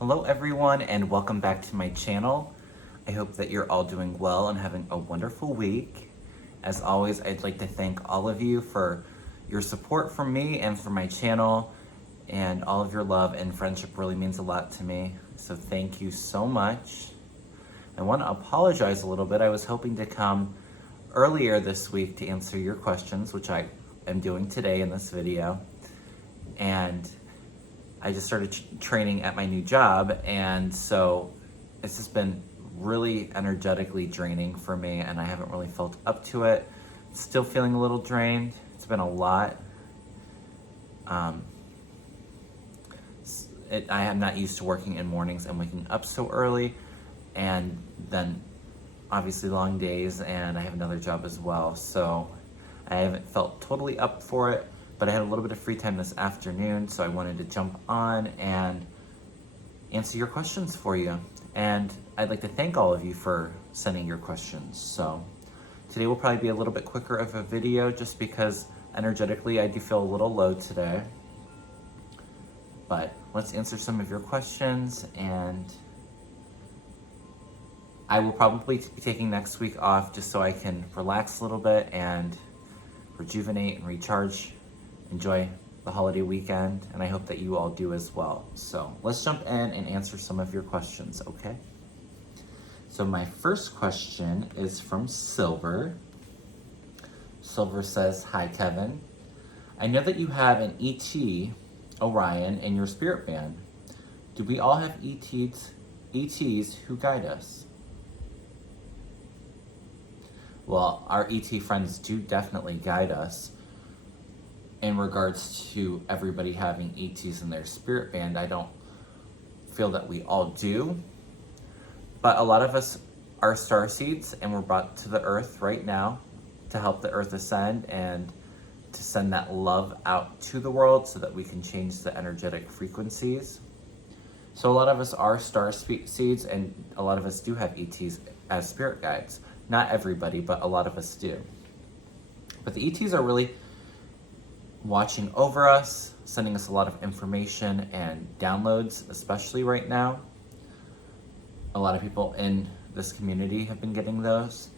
Hello everyone and welcome back to my channel. I hope that you're all doing well and having a wonderful week. As always, I'd like to thank all of you for your support for me and for my channel, and all of your love and friendship really means a lot to me. So thank you so much. I want to apologize a little bit. I was hoping to come earlier this week to answer your questions, which I am doing today in this video. And I just started training at my new job, and so it's just been really energetically draining for me, and I haven't really felt up to it. Still feeling a little drained. It's been a lot. I am not used to working in mornings and waking up so early, and then obviously long days, and I have another job as well, so I haven't felt totally up for it. But I had a little bit of free time this afternoon, so I wanted to jump on and answer your questions for you. And I'd like to thank all of you for sending your questions. So today will probably be a little bit quicker of a video just because energetically I do feel a little low today. But let's answer some of your questions, and I will probably be taking next week off just so I can relax a little bit and rejuvenate and recharge. Enjoy the holiday weekend, and I hope that you all do as well. So let's jump in and answer some of your questions, okay? So my first question is from Silver. Silver says, "Hi Kevin. I know that you have an ET, Orion, in your spirit band. Do we all have ETs who guide us?" Well, our ET friends do definitely guide us. In regards to everybody having ETs in their spirit band, I don't feel that we all do. But a lot of us are starseeds, and we're brought to the earth right now to help the earth ascend and to send that love out to the world so that we can change the energetic frequencies. So a lot of us are star seeds, and a lot of us do have ETs as spirit guides. Not everybody, but a lot of us do. But the ETs are really watching over us, sending us a lot of information and downloads, especially right now. A lot of people in this community have been getting those,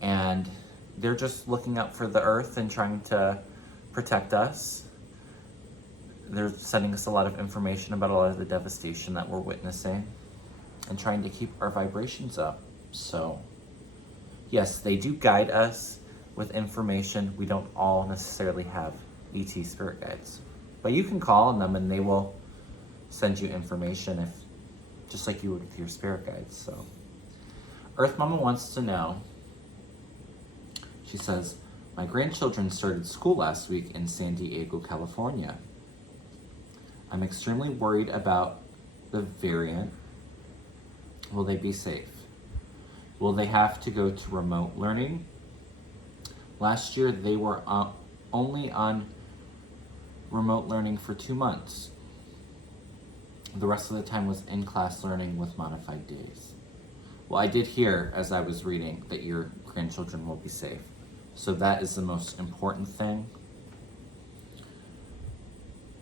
and they're just looking out for the earth and trying to protect us. They're sending us a lot of information about a lot of the devastation that we're witnessing and trying to keep our vibrations up. So yes, they do guide us with information. We don't all necessarily have ET spirit guides, but you can call on them and they will send you information, if just like you would with your spirit guides. So Earth Mama wants to know, she says, "My grandchildren started school last week in San Diego, California. I'm extremely worried about the variant. Will they be safe? Will they have to go to remote learning? Last year they were only on remote learning for 2 months. The rest of the time was in-class learning with modified days." Well, I did hear as I was reading that your grandchildren will be safe. So that is the most important thing.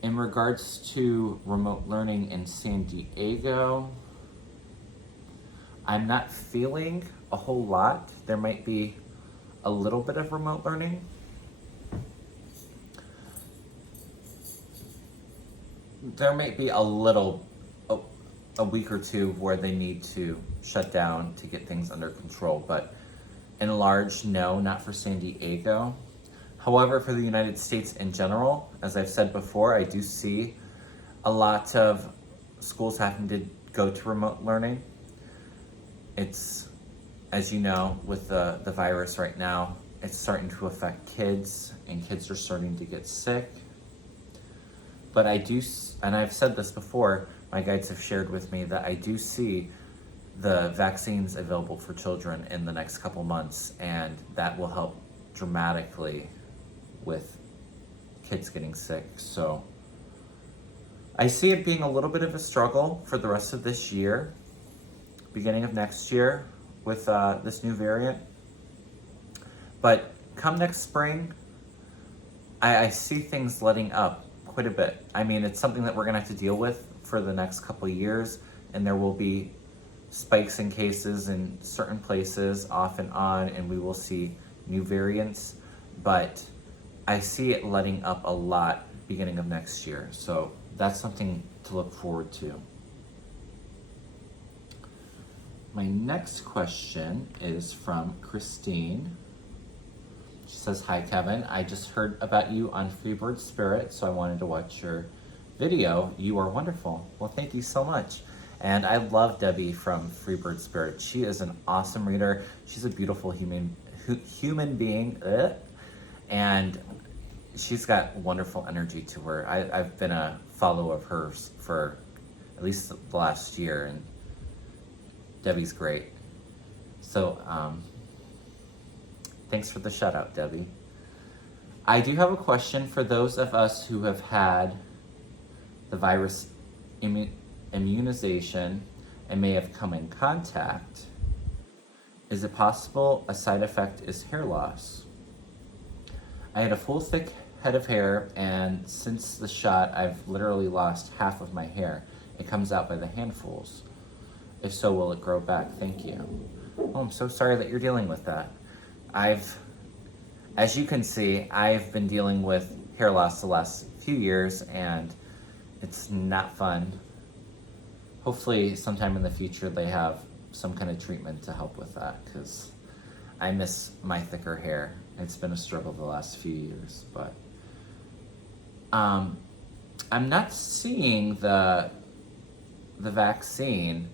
In regards to remote learning in San Diego, I'm not feeling a whole lot. There might be a little bit of remote learning. There might be a week or two where they need to shut down to get things under control, but in large, no, not for San Diego. However, for the United States in general, as I've said before, I do see a lot of schools having to go to remote learning. It's, as you know, with the virus right now, it's starting to affect kids, and kids are starting to get sick. But I do, and I've said this before, my guides have shared with me that I do see the vaccines available for children in the next couple months, and that will help dramatically with kids getting sick. So I see it being a little bit of a struggle for the rest of this year, beginning of next year with this new variant. But come next spring, I see things letting up quite a bit. I mean, it's something that we're gonna have to deal with for the next couple of years, and there will be spikes in cases in certain places off and on, and we will see new variants, but I see it letting up a lot beginning of next year. So that's something to look forward to. My next question is from Christine. She says, "Hi Kevin, I just heard about you on Freebird Spirit, so I wanted to watch your video. You are wonderful." Well, thank you so much. And I love Debbie from Freebird Spirit. She is an awesome reader. She's a beautiful human being, and she's got wonderful energy to her. I've been a follower of hers for at least the last year, and Debbie's great. So thanks for the shout out, Debbie. I do have a question for those of us who have had the virus immunization and may have come in contact. Is it possible a side effect is hair loss? I had a full thick head of hair, and since the shot I've literally lost half of my hair. It comes out by the handfuls. If so, will it grow back? Thank you. Oh, I'm so sorry that you're dealing with that. As you can see, I've been dealing with hair loss the last few years, and it's not fun. Hopefully sometime in the future they have some kind of treatment to help with that, because I miss my thicker hair. It's been a struggle the last few years, but I'm not seeing the vaccine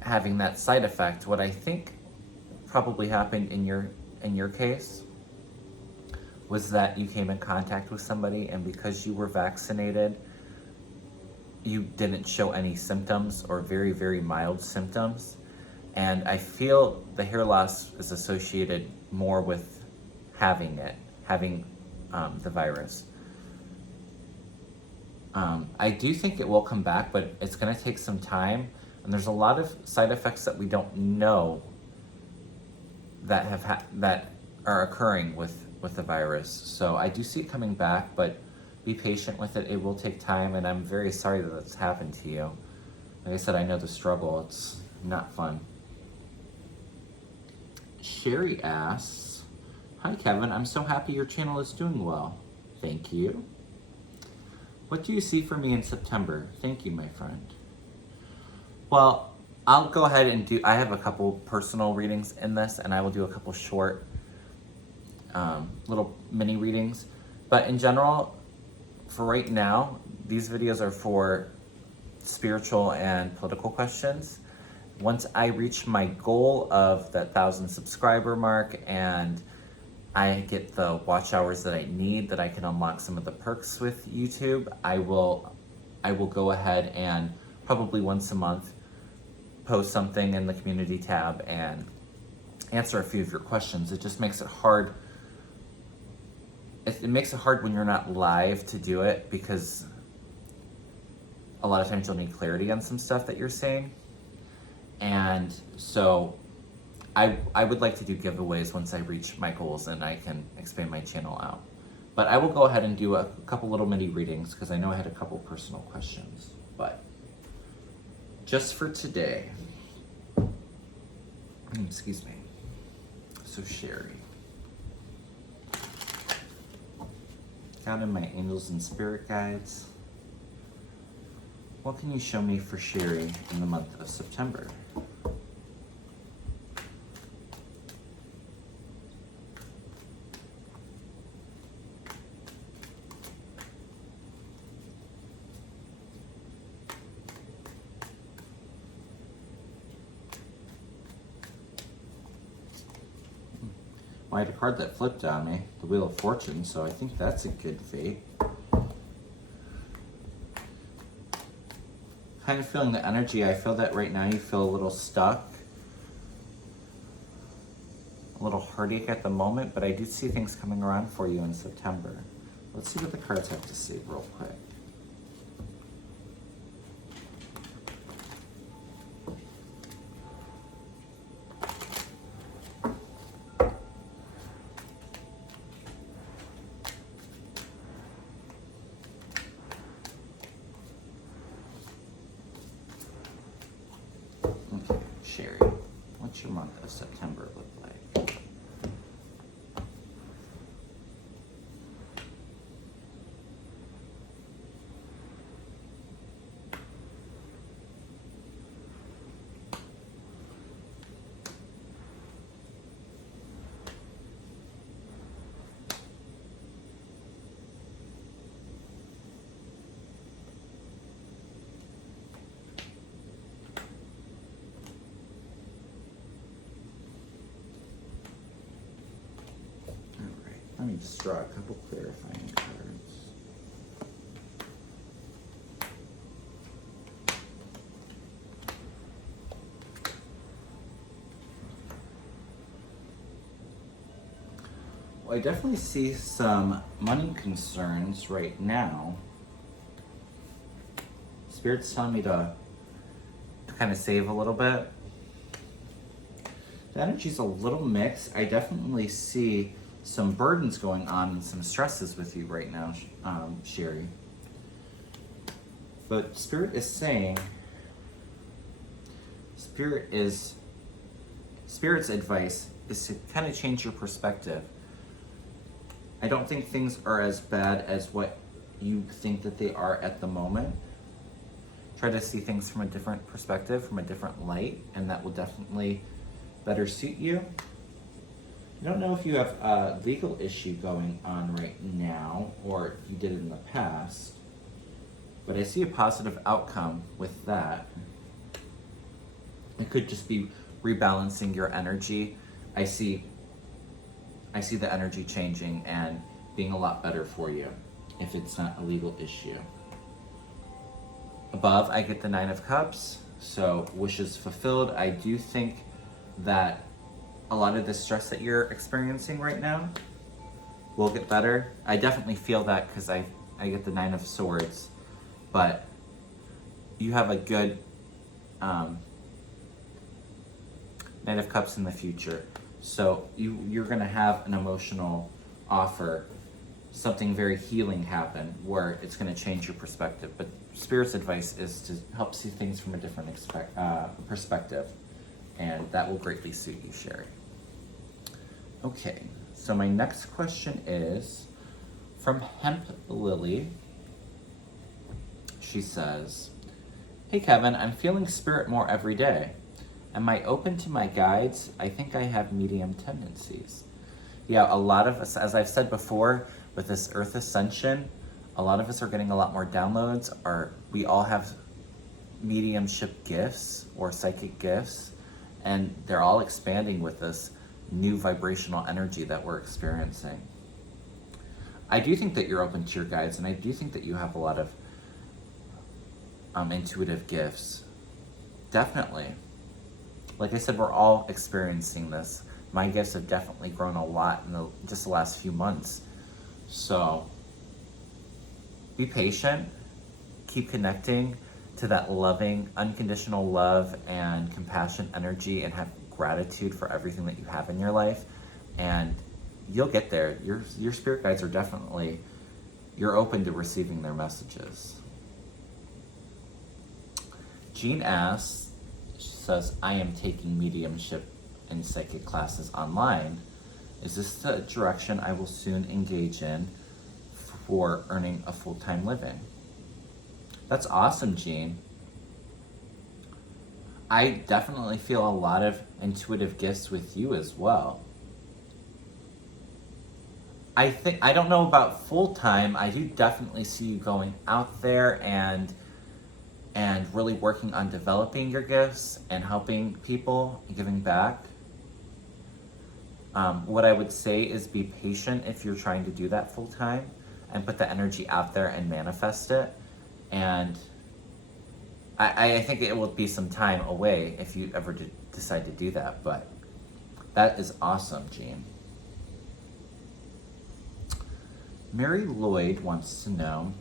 having that side effect. What I think probably happened in your case was that you came in contact with somebody, and because you were vaccinated, you didn't show any symptoms or very, very mild symptoms. And I feel the hair loss is associated more with having the virus. I do think it will come back, but it's going to take some time. And there's a lot of side effects that we don't know that that are occurring with the virus. So I do see it coming back, but be patient with it. It will take time, and I'm very sorry that that's happened to you. Like I said, I know the struggle. It's not fun. Sherry asks, "Hi Kevin, I'm so happy your channel is doing well." Thank you. "What do you see for me in September?" Thank you, my friend. Well, I'll go ahead and I have a couple personal readings in this, and I will do a couple short little mini readings. But in general, for right now, these videos are for spiritual and political questions. Once I reach my goal of that 1,000 subscriber mark and I get the watch hours that I need, that I can unlock some of the perks with YouTube, I will go ahead and probably once a month post something in the community tab and answer a few of your questions. It just makes it hard. It makes it hard when you're not live to do it, because a lot of times you'll need clarity on some stuff that you're saying. And so I would like to do giveaways once I reach my goals and I can expand my channel out. But I will go ahead and do a couple little mini readings, because I know I had a couple personal questions. But just for today, excuse me. So Sherry, down in my angels and spirit guides, what can you show me for Sherry in the month of September? Well, I had a card that flipped on me, the Wheel of Fortune, so I think that's a good fate. Kind of feeling the energy. I feel that right now you feel a little stuck, a little heartache at the moment, but I do see things coming around for you in September. Let's see what the cards have to say real quick. Sherry. What's your month of September look like? Let me just draw a couple clarifying cards. Well, I definitely see some money concerns right now. Spirit's telling me to kind of save a little bit. The energy's a little mixed. I definitely see some burdens going on and some stresses with you right now, Sherry. But Spirit is saying, Spirit's advice is to kind of change your perspective. I don't think things are as bad as what you think that they are at the moment. Try to see things from a different perspective, from a different light, and that will definitely better suit you. I don't know if you have a legal issue going on right now, or you did in the past, but I see a positive outcome with that. It could just be rebalancing your energy. I see the energy changing and being a lot better for you if it's not a legal issue. Above, I get the 9 of Cups, so wishes fulfilled. I do think that a lot of the stress that you're experiencing right now will get better. I definitely feel that because I get the 9 of Swords, but you have a good 9 of Cups in the future. So you're gonna have an emotional offer, something very healing happen where it's gonna change your perspective. But Spirit's advice is to help see things from a different perspective, and that will greatly suit you, Sherry. Okay, so my next question is from Hemp Lily. She says, "Hey Kevin, I'm feeling spirit more every day. Am I open to my guides? I think I have medium tendencies." Yeah, a lot of us, as I've said before, with this Earth Ascension, a lot of us are getting a lot more downloads. We all have mediumship gifts or psychic gifts, and they're all expanding with this new vibrational energy that we're experiencing. I do think that you're open to your guides, and I do think that you have a lot of intuitive gifts. Definitely. Like I said, we're all experiencing this. My gifts have definitely grown a lot in just the last few months. So be patient, keep connecting to that loving, unconditional love and compassion energy, and have gratitude for everything that you have in your life, and you'll get there. Your spirit guides are definitely, you're open to receiving their messages. Jean asks, she says, "I am taking mediumship and psychic classes online. Is this the direction I will soon engage in for earning a full-time living?" That's awesome, Jean. I definitely feel a lot of intuitive gifts with you as well. I don't know about full-time. I do definitely see you going out there and really working on developing your gifts and helping people and giving back. What I would say is be patient if you're trying to do that full-time, and put the energy out there and manifest it. And I think it will be some time away if you ever decide to do that, but that is awesome, Jean. Mary Lloyd wants to know,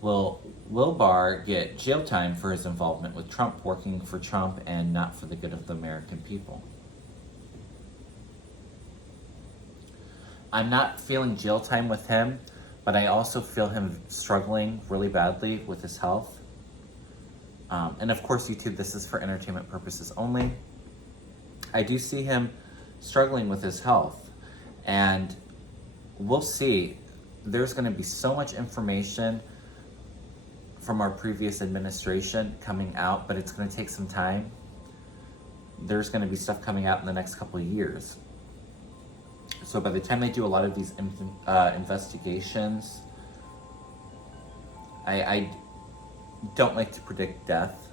will Wilbar get jail time for his involvement with Trump, working for Trump and not for the good of the American people? I'm not feeling jail time with him, but I also feel him struggling really badly with his health. And of course, YouTube, this is for entertainment purposes only. I do see him struggling with his health, and we'll see. There's going to be so much information from our previous administration coming out, but it's going to take some time. There's going to be stuff coming out in the next couple of years. So by the time they do a lot of these investigations, I don't like to predict death,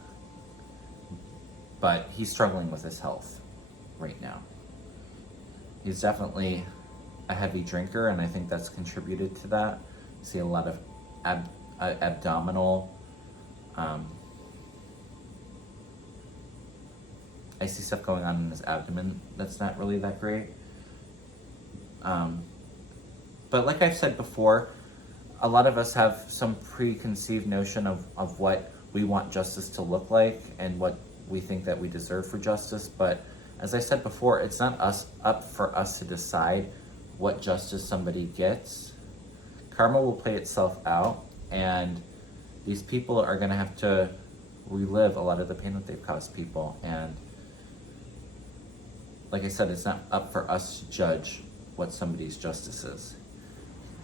but he's struggling with his health right now. He's definitely a heavy drinker, and I think that's contributed to that. You see a lot of abdominal. I see stuff going on in his abdomen that's not really that great. But like I've said before, a lot of us have some preconceived notion of what we want justice to look like and what we think that we deserve for justice. But as I said before, it's not up for us to decide what justice somebody gets. Karma will play itself out, and these people are going to have to relive a lot of the pain that they've caused people. And like I said, it's not up for us to judge what somebody's justice is.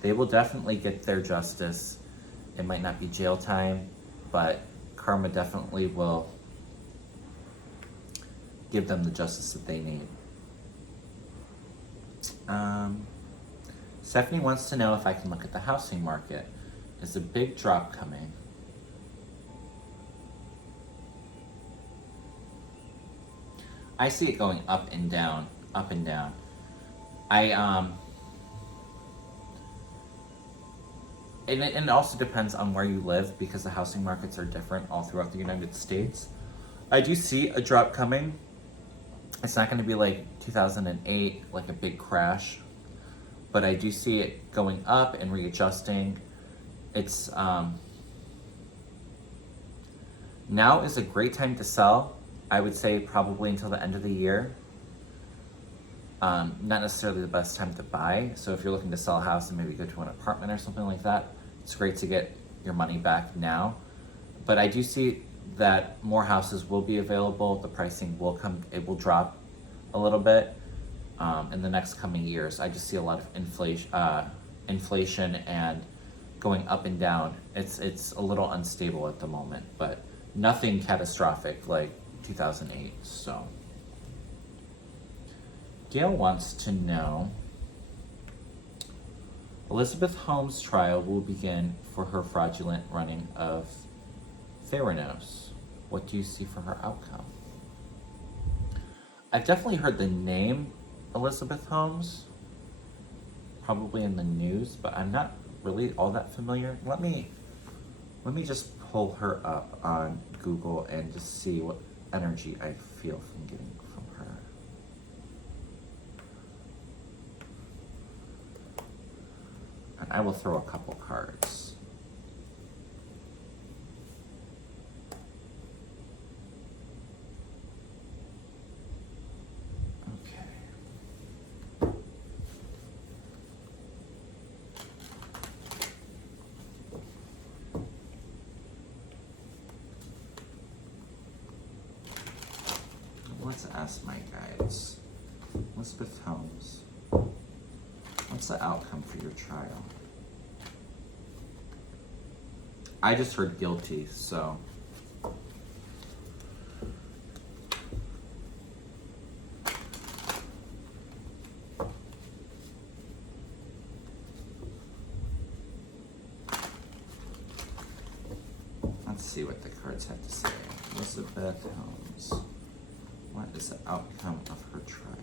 They will definitely get their justice. It might not be jail time, but karma definitely will give them the justice that they need. Stephanie wants to know if I can look at the housing market. Is a big drop coming? I see it going up and down, up and down. And it also depends on where you live, because the housing markets are different all throughout the United States. I do see a drop coming. It's not going to be like 2008, like a big crash, but I do see it going up and readjusting. It's now is a great time to sell. I would say probably until the end of the year. Not necessarily the best time to buy. So if you're looking to sell a house and maybe go to an apartment or something like that, it's great to get your money back now. But I do see that more houses will be available. The pricing will it will drop a little bit in the next coming years. I just see a lot of inflation and going up and down. It's a little unstable at the moment, but nothing catastrophic like 2008. So Gail wants to know, Elizabeth Holmes' trial will begin for her fraudulent running of Theranos. What do you see for her outcome? I've definitely heard the name Elizabeth Holmes, probably in the news, but I'm not really all that familiar. Let me just pull her up on Google and just see what energy I feel from getting from her. And I will throw a couple cards. Let's ask my guides. Elizabeth Holmes, what's the outcome for your trial? I just heard guilty, so. Let's see what the cards have to say. Elizabeth Holmes. What is the outcome of her trial?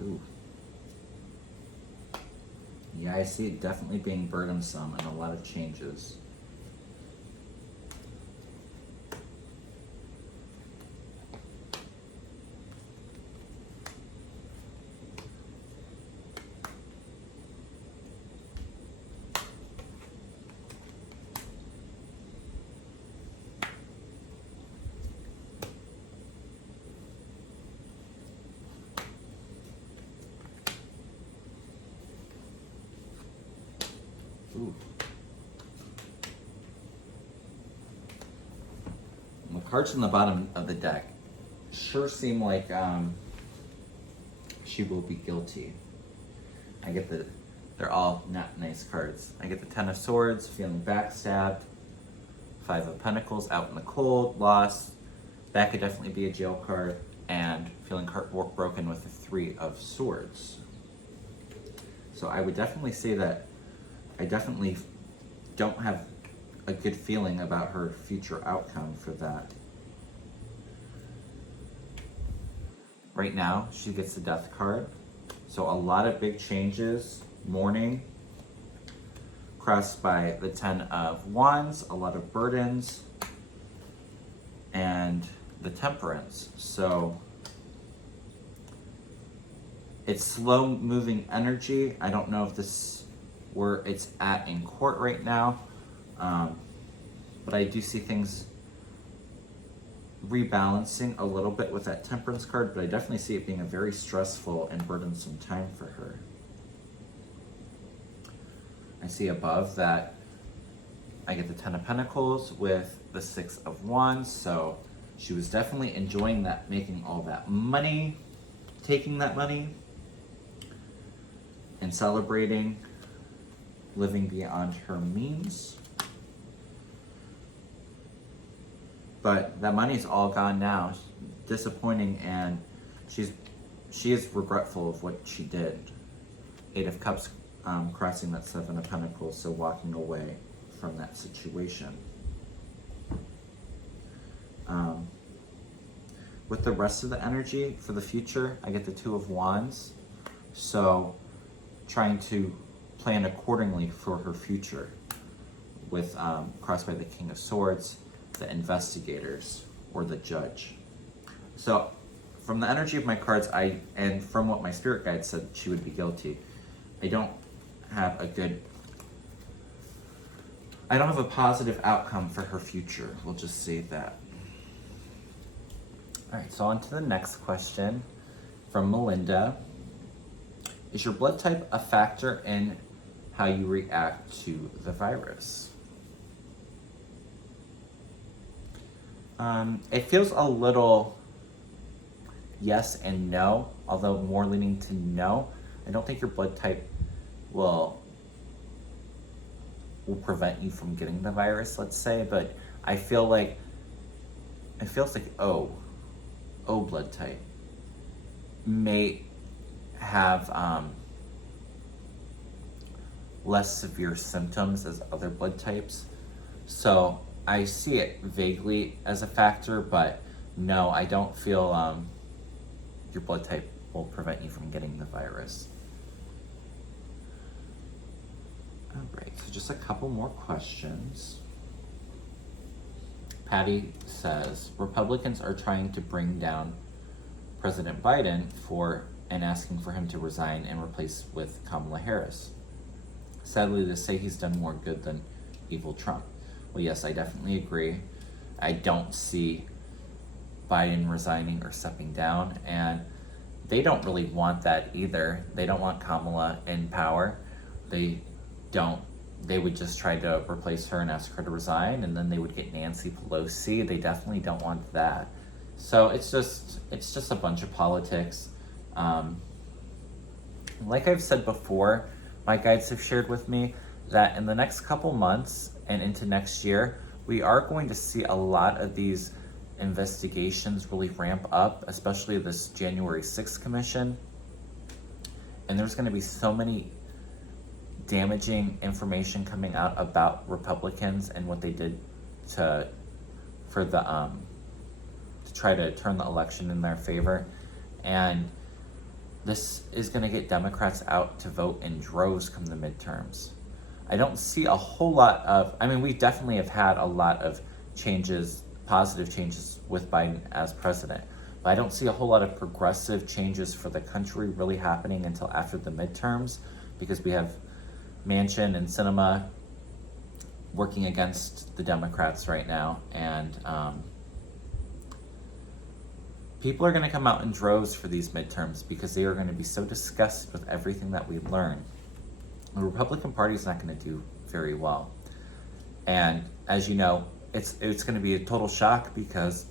Ooh. Yeah, I see it definitely being burdensome and a lot of changes. Ooh. The cards in the bottom of the deck sure seem like she will be guilty. I get they're all not nice cards. I get the Ten of Swords, feeling backstabbed. Five of Pentacles, out in the cold, lost. That could definitely be a jail card. And feeling heartbroken with the Three of Swords. So I would definitely say that I definitely don't have a good feeling about her future outcome for that. Right now, she gets the Death card. So a lot of big changes, mourning, crossed by the Ten of Wands, a lot of burdens, and the Temperance. So it's slow moving energy. I don't know if this where it's at in court right now, but I do see things rebalancing a little bit with that Temperance card, but I definitely see it being a very stressful and burdensome time for her. I see above that I get the Ten of Pentacles with the Six of Wands, so she was definitely enjoying that, making all that money, taking that money, and celebrating, living beyond her means. But that money's all gone now. Disappointing, and she is regretful of what she did. Eight of Cups crossing that Seven of Pentacles, so walking away from that situation. With the rest of the energy for the future, I get the Two of Wands. So trying to plan accordingly for her future with crossed by the King of Swords, the investigators, or the judge. So from the energy of my cards, and from what my spirit guide said, she would be guilty. I don't have a positive outcome for her future. We'll just say that. All right, so on to the next question from Melinda. Is your blood type a factor in how you react to the virus? It feels a little yes and no, although more leaning to no. I don't think your blood type will prevent you from getting the virus, let's say, but I feel like it feels like O blood type may have less severe symptoms as other blood types. So I see it vaguely as a factor, but no, I don't feel your blood type will prevent you from getting the virus. All right, so just a couple more questions. Patty says, Republicans are trying to bring down President Biden and asking for him to resign and replace with Kamala Harris. Sadly, they say he's done more good than evil Trump. Well, yes, I definitely agree. I don't see Biden resigning or stepping down, and they don't really want that either. They don't want Kamala in power. They would just try to replace her and ask her to resign, and then they would get Nancy Pelosi. They definitely don't want that. So it's just a bunch of politics. Like I've said before, my guides have shared with me that in the next couple months and into next year, we are going to see a lot of these investigations really ramp up, especially this January 6th commission. And there's going to be so many damaging information coming out about Republicans and what they did to try to turn the election in their favor. And this is going to get Democrats out to vote in droves come the midterms. I don't see a whole lot of, we definitely have had a lot of changes, positive changes with Biden as president, but I don't see a whole lot of progressive changes for the country really happening until after the midterms, because we have Manchin and Sinema working against the Democrats right now, and people are going to come out in droves for these midterms because they are going to be so disgusted with everything that we learn. The Republican Party is not going to do very well. And as you know, it's going to be a total shock because,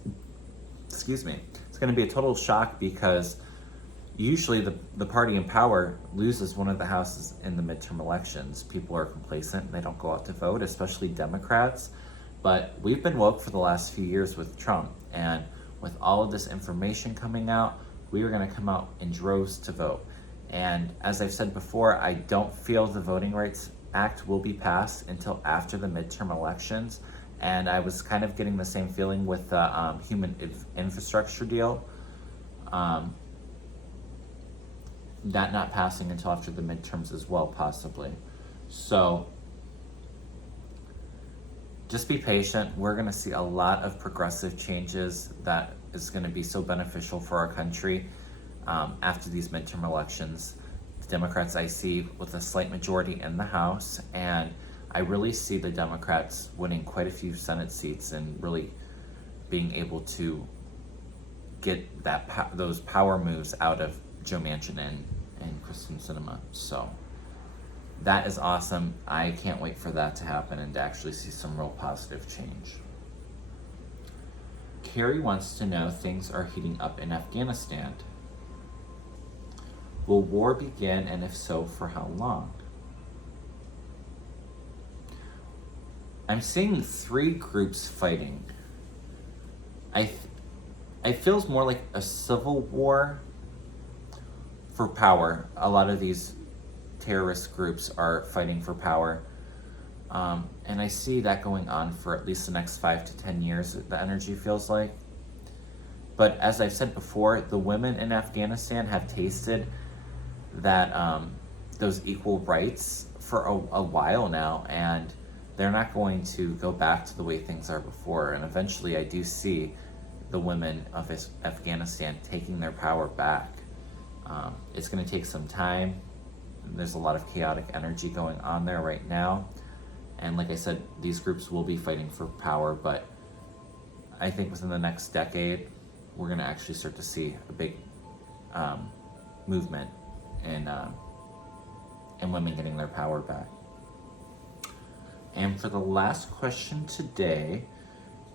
excuse me, it's going to be a total shock because usually the party in power loses one of the houses in the midterm elections. People are complacent. They don't go out to vote, especially Democrats. But we've been woke for the last few years with Trump. And with all of this information coming out, we are going to come out in droves to vote. And as I've said before, I don't feel the Voting Rights Act will be passed until after the midterm elections. And I was kind of getting the same feeling with the human infrastructure deal. That not passing until after the midterms as well, possibly. So just be patient. We're going to see a lot of progressive changes that is going to be so beneficial for our country after these midterm elections. The Democrats I see with a slight majority in the House, and I really see the Democrats winning quite a few Senate seats and really being able to get those power moves out of Joe Manchin and Kristen Sinema. So that is awesome. I can't wait for that to happen and to actually see some real positive change. Carrie wants to know, things are heating up in Afghanistan. Will war begin, and if so, for how long? I'm seeing 3 groups fighting. It feels more like a civil war for power. A lot of these terrorist groups are fighting for power. And I see that going on for at least the next 5 to 10 years, the energy feels like. But as I've said before, the women in Afghanistan have tasted that those equal rights for a while now, and they're not going to go back to the way things are before. And eventually I do see the women of Afghanistan taking their power back. It's going to take some time. There's a lot of chaotic energy going on there right now. And like I said, these groups will be fighting for power, but I think within the next decade, we're going to actually start to see a big movement in women getting their power back. And for the last question today,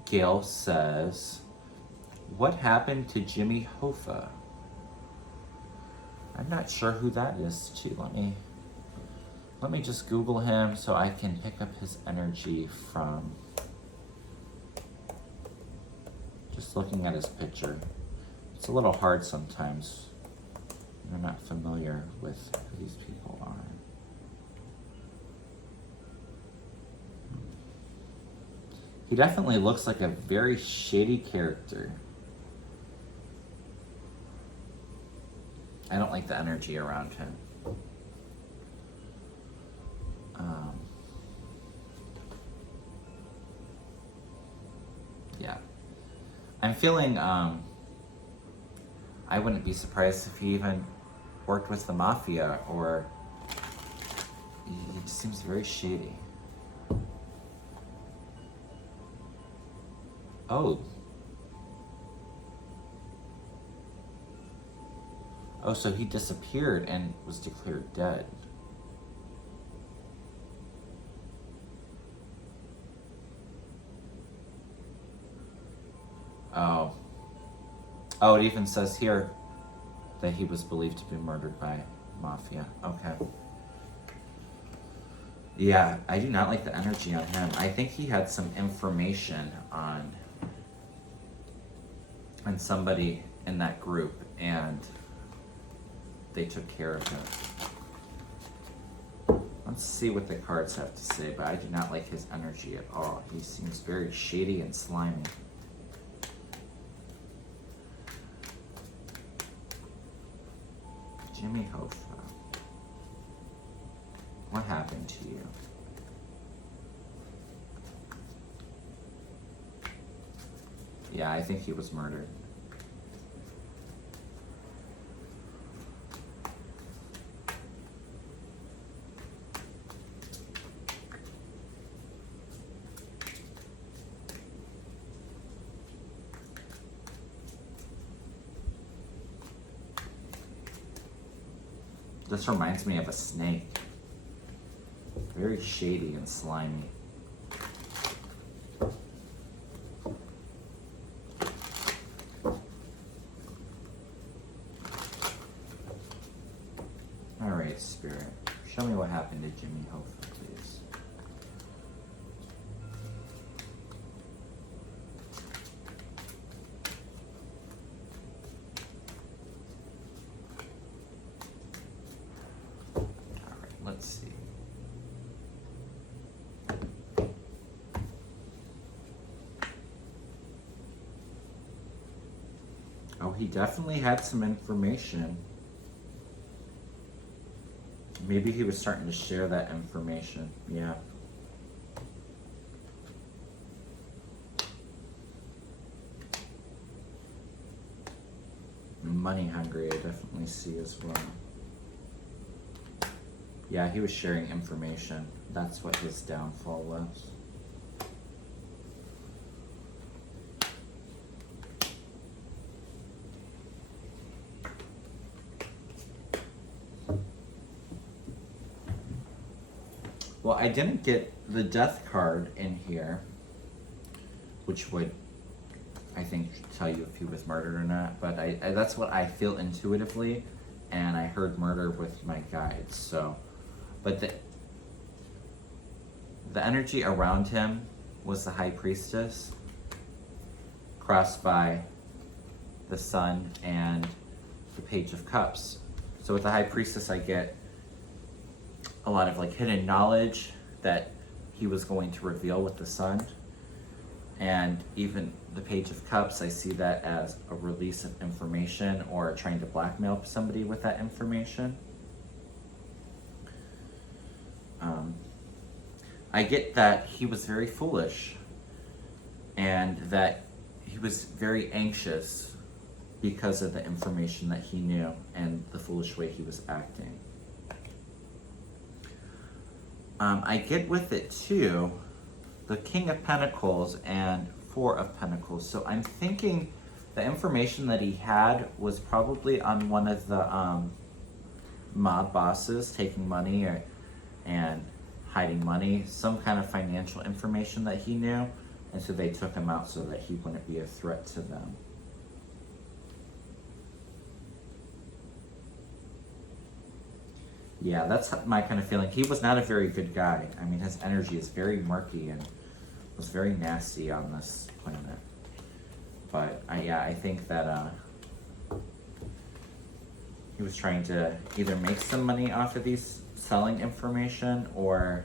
Gail says, what happened to Jimmy Hoffa? I'm not sure who that is, too. Let me just Google him so I can pick up his energy from just looking at his picture. It's a little hard sometimes. You're not familiar with who these people are. He definitely looks like a very shady character. I don't like the energy around him. Yeah. I'm feeling, I wouldn't be surprised if he even worked with the mafia, or he just seems very shady. Oh, so he disappeared and was declared dead. Oh, it even says here that he was believed to be murdered by mafia. Okay. Yeah, I do not like the energy on him. I think he had some information on somebody in that group, and they took care of it. Let's see what the cards have to say, but I do not like his energy at all. He seems very shady and slimy. Jimmy Hoffa. What happened to you? Yeah, I think he was murdered. This reminds me of a snake. Very shady and slimy. All right, Spirit. Show me what happened to Jimmy Hoffa, please. All right, let's see. Oh, he definitely had some information. Maybe he was starting to share that information. Yeah. Money hungry, I definitely see as well. Yeah, he was sharing information. That's what his downfall was. Well, I didn't get the death card in here, which would, I think, tell you if he was murdered or not. But I that's what I feel intuitively, and I heard murder with my guides. So, but the energy around him was the High Priestess, crossed by the Sun and the Page of Cups. So with the High Priestess, I get a lot of like hidden knowledge that he was going to reveal with the Sun. And even the Page of Cups, I see that as a release of information or trying to blackmail somebody with that information. I get that he was very foolish and that he was very anxious because of the information that he knew and the foolish way he was acting. I get with it too, the King of Pentacles and Four of Pentacles. So I'm thinking the information that he had was probably on one of the mob bosses taking money and hiding money, some kind of financial information that he knew, and so they took him out so that he wouldn't be a threat to them. Yeah, that's my kind of feeling. He was not a very good guy. I mean, his energy is very murky and was very nasty on this planet. But I think that he was trying to either make some money off of these selling information or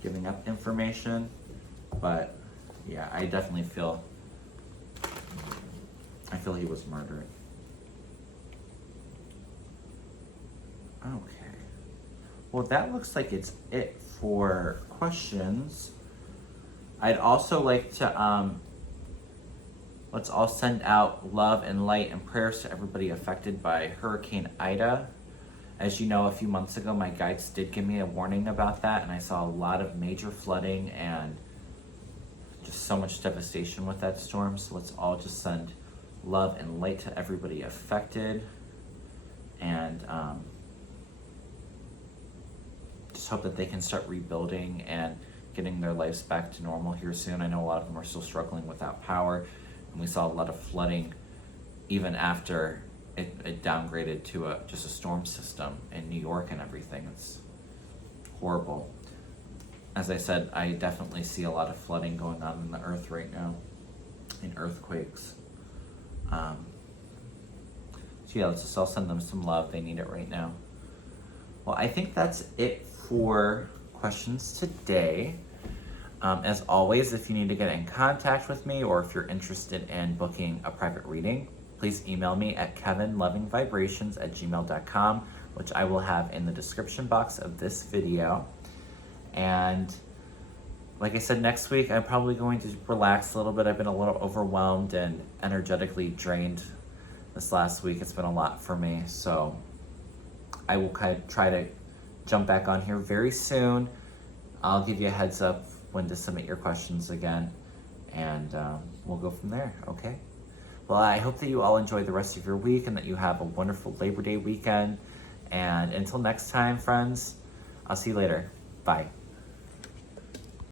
giving up information. But yeah, I definitely feel he was murdered. Okay. Well, that looks like it's it for questions. I'd also like to, let's all send out love and light and prayers to everybody affected by Hurricane Ida. As you know, a few months ago, my guides did give me a warning about that, and I saw a lot of major flooding and just so much devastation with that storm. So let's all just send love and light to everybody affected, and just hope that they can start rebuilding and getting their lives back to normal here soon. I know a lot of them are still struggling without power, and we saw a lot of flooding even after it downgraded to just a storm system in New York and everything. It's horrible. As I said, I definitely see a lot of flooding going on in the earth right now, in earthquakes. So yeah, let's just all send them some love. They need it right now. Well, I think that's it for questions today. As always, if you need to get in contact with me or if you're interested in booking a private reading, please email me at kevinlovingvibrations@gmail.com, which I will have in the description box of this video. And like I said, next week I'm probably going to relax a little bit. I've been a little overwhelmed and energetically drained this last week. It's been a lot for me. So I will kind of try to jump back on here very soon. I'll give you a heads up when to submit your questions again, and we'll go from there, okay? Well, I hope that you all enjoy the rest of your week and that you have a wonderful Labor Day weekend. And until next time, friends, I'll see you later. Bye.